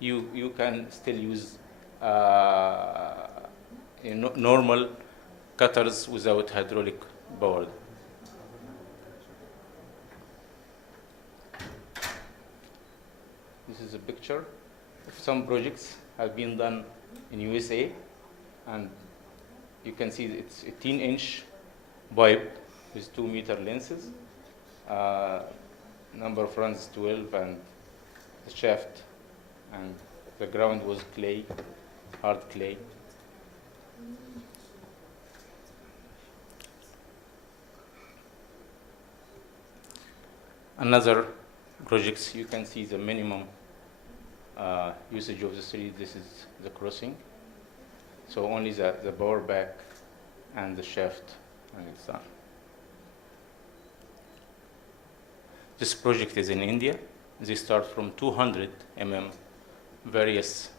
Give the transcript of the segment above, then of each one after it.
you can still use normal cutters without hydraulic power. This is a picture of some projects have been done in USA, and you can see it's 18-inch pipe with 2-meter lenses. Number of runs 12, and the shaft and the ground was clay, hard clay. Another projects, you can see the minimum usage of the street. This is the crossing. So only the power back and the shaft, and it's done. This project is in India. They start from 200 mm, various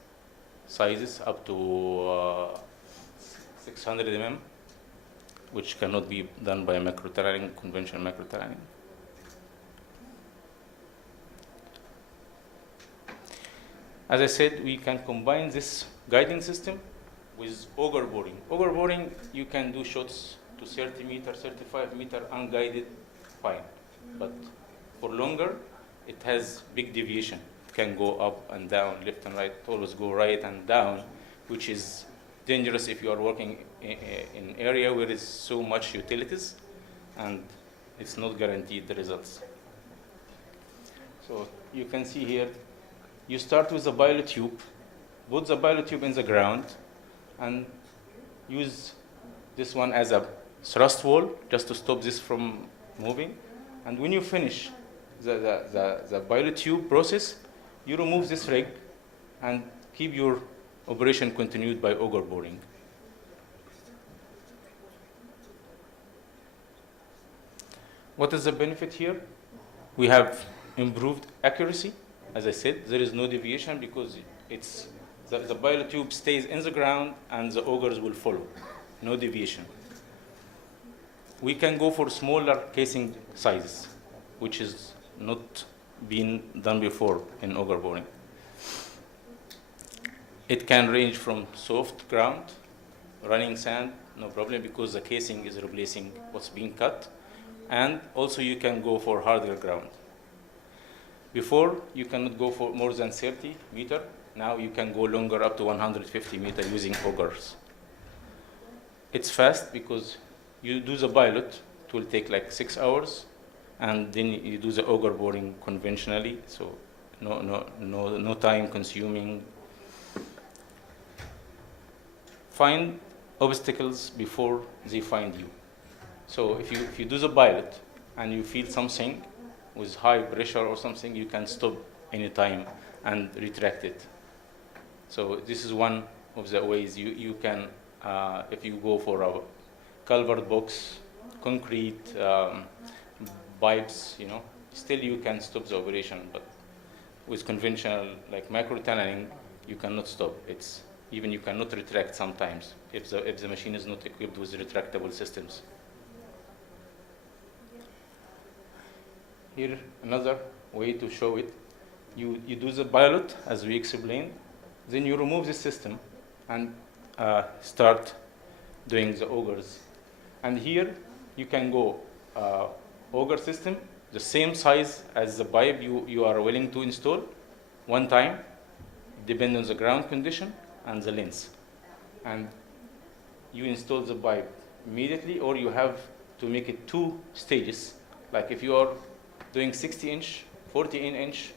sizes, up to 600 mm, which cannot be done by macro-tunneling, conventional macro-tunneling. As I said, we can combine this guiding system with auger boring. Auger boring, you can do shots to 30 meter, 35 meter unguided, fine. But for longer, it has big deviation. It can go up and down, left and right, always go right and down, which is dangerous if you are working in an area where there's so much utilities, and it's not guaranteed the results. So you can see here, you start with a pilot tube, put the pilot tube in the ground, and use this one as a thrust wall just to stop this from moving. And when you finish the pilot tube process, you remove this rig and keep your operation continued by auger boring. What is the benefit here? We have improved accuracy. As I said, there is no deviation because it's the pilot tube stays in the ground and the augers will follow. No deviation. We can go for smaller casing sizes, which is not been done before in auger boring. It can range from soft ground, running sand, no problem, because the casing is replacing what's being cut. And also you can go for harder ground. Before, you cannot go for more than 30 meter. Now you can go longer, up to 150 meter using augers. It's fast because you do the pilot, it will take like 6 hours, and then you do the auger boring conventionally, so no time consuming. Find obstacles before they find you. So if you do the pilot and you feel something with high pressure or something, you can stop anytime and retract it. So this is one of the ways you can, if you go for a culvert box, concrete, pipes, still you can stop the operation. But with conventional, like macro-tunneling, you cannot stop. Even you cannot retract sometimes if the machine is not equipped with retractable systems. Here, another way to show it. You do the pilot, as we explained, then you remove the system and start doing the augers. And here, you can go auger system, the same size as the pipe you are willing to install, one time, depending on the ground condition and the length. And you install the pipe immediately, or you have to make it 2 stages. Like if you are doing 60-inch, 40-inch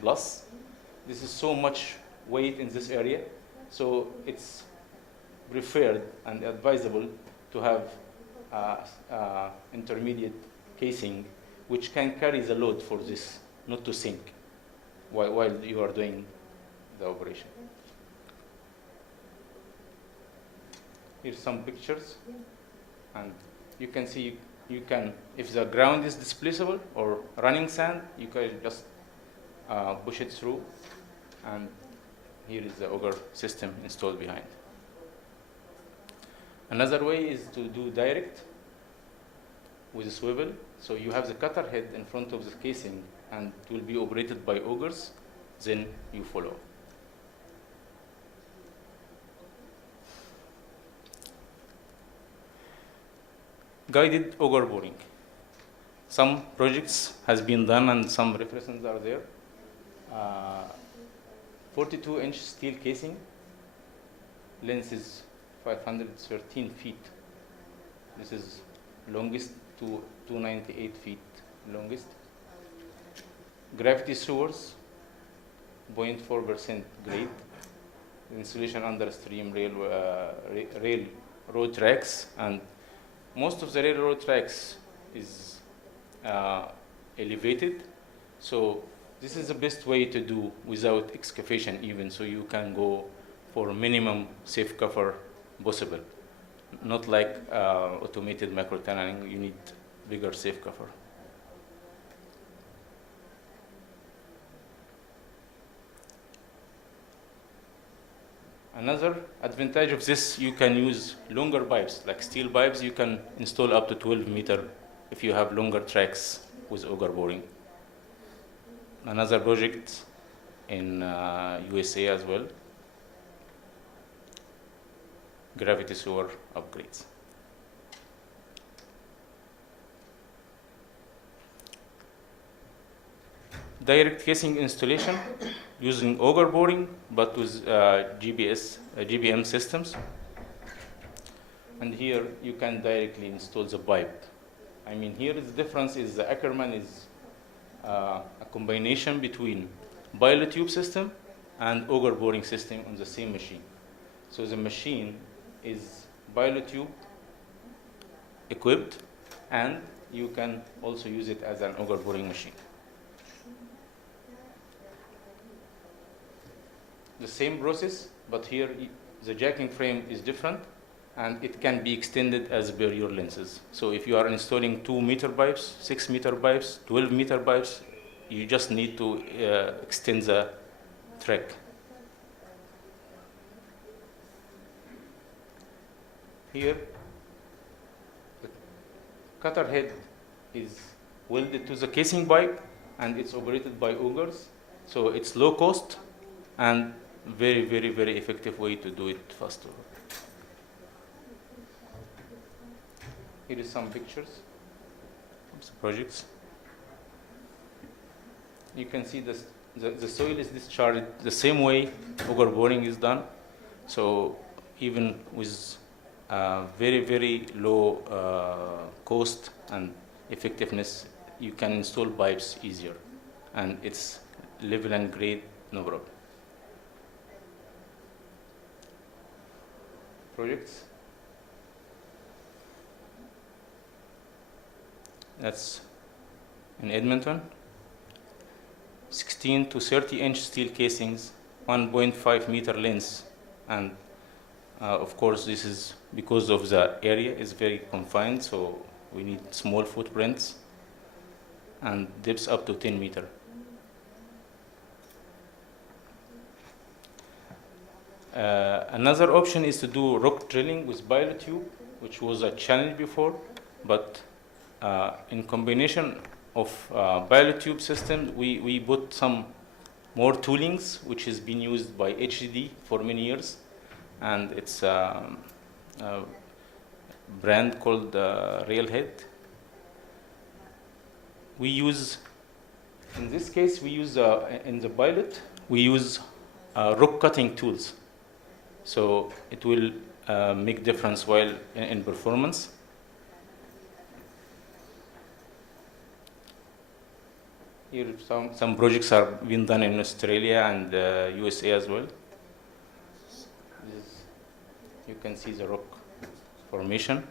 plus, this is so much weight in this area, so it's preferred and advisable to have intermediate casing which can carry the load for this, not to sink while you are doing the operation. Here's some pictures, and you can see if the ground is displaceable or running sand, you can just push it through, and here is the auger system installed behind. Another way is to do direct with a swivel. So you have the cutter head in front of the casing, and it will be operated by augers. then you follow. Guided auger boring. Some projects has been done and some references are there. 42-inch steel casing, length is 513 feet. This is longest to 298 feet longest. Gravity sewers, 0.4% grade. Insulation under stream railroad tracks, and most of the railroad tracks is elevated. So this is the best way to do without excavation even, so you can go for minimum safe cover possible. Not like automated micro tunneling, you need bigger safe cover. Another advantage of this, you can use longer pipes, like steel pipes. You can install up to 12 meter if you have longer tracks with auger boring. Another project in USA as well, gravity sewer upgrades. Direct casing installation using auger boring, but with GBM systems. And here you can directly install the pipe. I mean, here the difference is the Ackerman is a combination between pilot tube system and auger boring system on the same machine. So the machine is pilot tube equipped, and you can also use it as an auger boring machine. The same process, but here the jacking frame is different, and it can be extended as per your lenses. So if you are installing 2 meter pipes, 6 meter pipes, 12 meter pipes, you just need to extend the track. Here, the cutter head is welded to the casing pipe, and it's operated by augers. So it's low cost and very, very, very effective way to do it faster. Here is some pictures of the projects. You can see the soil is discharged the same way auger boring is done. So even with very, very low cost and effectiveness, you can install pipes easier, and it's level and grade, no problem. Projects. That's in Edmonton. 16 to 30-inch steel casings, 1.5 meter length, and of course this is because of the area is very confined, so we need small footprints, and depths up to 10 meter. Another option is to do rock drilling with pilot tube, which was a challenge before, but in combination of pilot tube system, we put some more toolings, which has been used by HDD for many years, and it's a brand called Railhead. We use, in this case, we use in the pilot, we use rock cutting tools. So it will make difference while in performance. Here some projects are being done in Australia and USA as well. You can see the rock formation.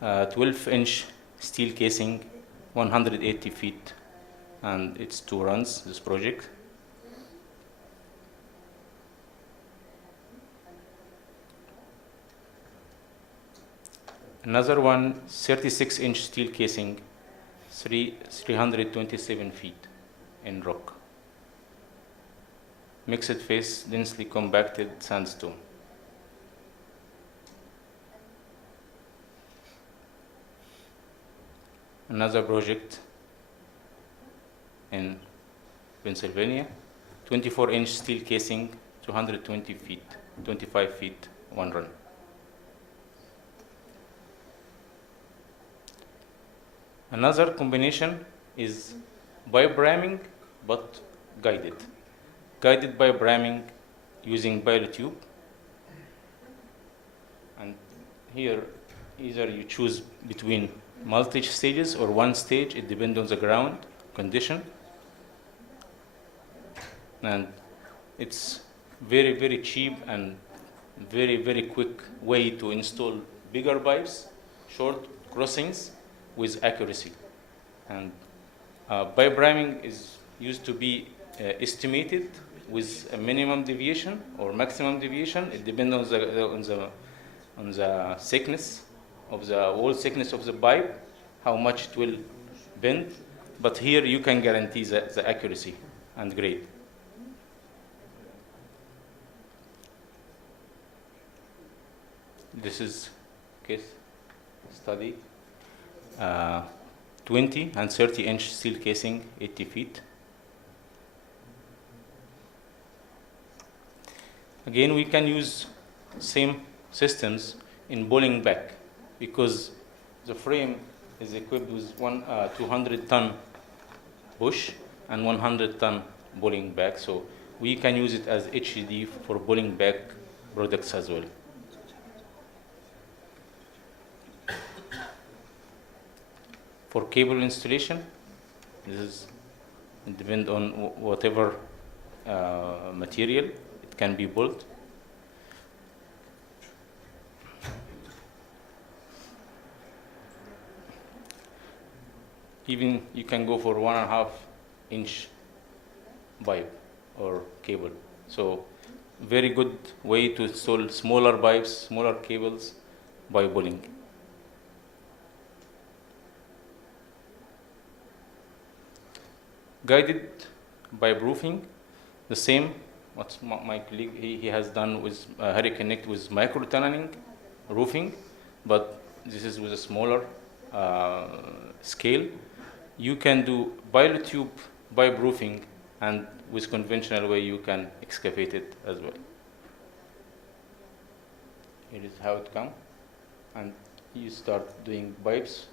12-inch steel casing, 180 feet, and it's 2 runs, this project. Another one, 36-inch steel casing, 327 feet in rock. Mixed face, densely compacted sandstone. Another project in Pennsylvania, 24-inch steel casing, 220 feet, 25 feet, one run. Another combination is pipe ramming, but guided. Guided pipe ramming using pilot tube. And here, either you choose between multi-stages or one stage. It depends on the ground condition. And it's very, very cheap and very, very quick way to install bigger pipes, short crossings with accuracy. And pipe ramming is used to be estimated with a minimum deviation or maximum deviation. It depends on the thickness of the wall thickness of the pipe, how much it will bend. But here you can guarantee the accuracy and grade. This is case study. 20 and 30-inch steel casing, 80 feet. Again, we can use same systems in bowling back because the frame is equipped with 200-ton bush and 100-ton bowling back. So we can use it as HDD for bowling back products as well. For cable installation, it depends on whatever material. It can be bolt. Even you can go for 1.5-inch pipe or cable. So very good way to install smaller pipes, smaller cables by bowling. Guided pipe roofing, the same. What my colleague he has done with HurriConnect with micro tunneling roofing, but this is with a smaller scale. You can do pilot tube pipe roofing, and with conventional way you can excavate it as well. Here is how it comes, and you start doing pipes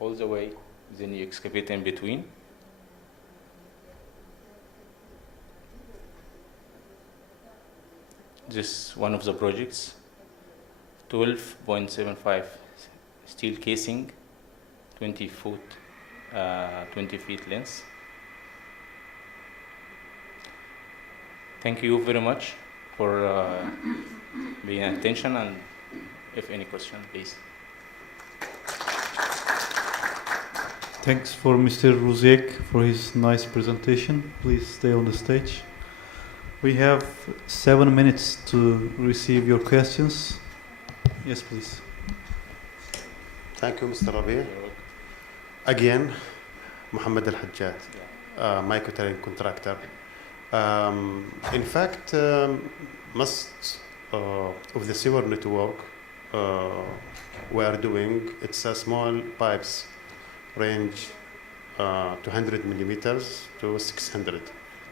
all the way, then you excavate in between. This is one of the projects, 12.75 steel casing, 20 feet length. Thank you very much for being attention, and if any question, please. Thanks for Mr. Ruzek for his nice presentation. Please stay on the stage. We have 7 minutes to receive your questions. Yes, please. Thank you, Mr. Rabi. Again, Mohammed Al Hajjat, micro-tunneling contractor. In fact, most of the sewer network we are doing, it's a small pipes, range 200 millimeters to 600.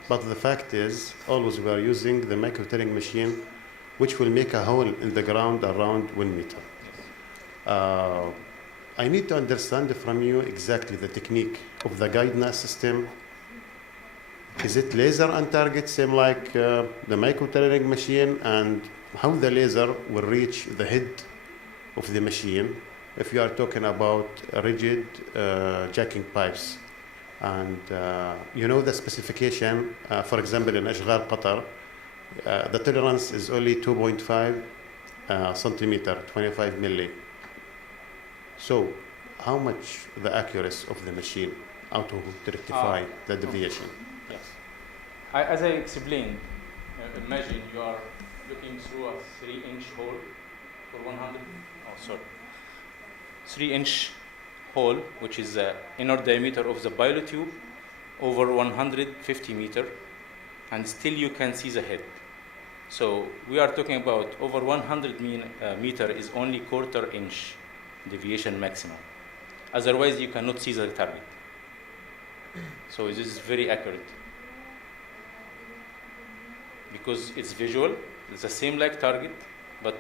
But the fact is, always we are using the micro-tunneling machine, which will make a hole in the ground around 1 meter. I need to understand from you exactly the technique of the guidance system. Is it laser and target, same like the micro-tunneling machine, and how the laser will reach the head of the machine if you are talking about rigid jacking pipes? And you know the specification, for example, in Ashghal, Qatar, the tolerance is only 2.5 centimeter, 25 milli. So how much the accuracy of the machine, how to rectify the deviation? Yes. As I explained, imagine you are looking through a 3-inch hole for 3-inch hole, which is the inner diameter of the pilot tube, over 150 meter, and still you can see the head. So we are talking about over 100 meter is only 1/4 inch deviation maximum. Otherwise, you cannot see the target. So this is very accurate. because it's visual. It's the same like target, but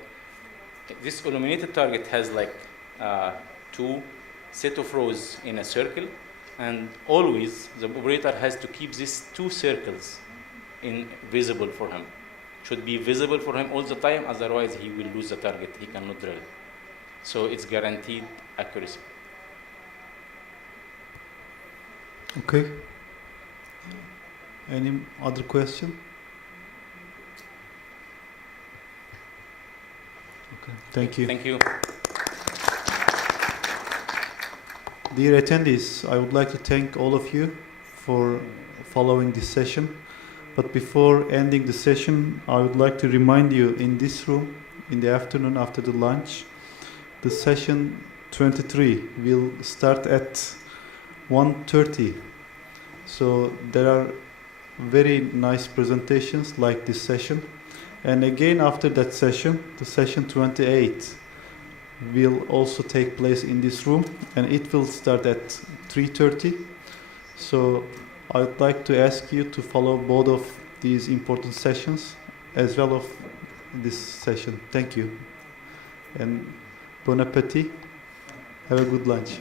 this illuminated target has like two set of rows in a circle, and always the operator has to keep these two circles visible for him. Should be visible for him all the time, otherwise he will lose the target. He cannot drill. So it's guaranteed accuracy. Okay. Any other question? Okay. Thank you. Thank you. Dear attendees, I would like to thank all of you for following this session. But before ending the session, I would like to remind you in this room, in the afternoon after the lunch, the session 23 will start at 1:30. So there are very nice presentations like this session. And again after that session, the session 28 will also take place in this room, and it will start at 3:30. So I would like to ask you to follow both of these important sessions as well as this session. Thank you. And bon appetit. Have a good lunch.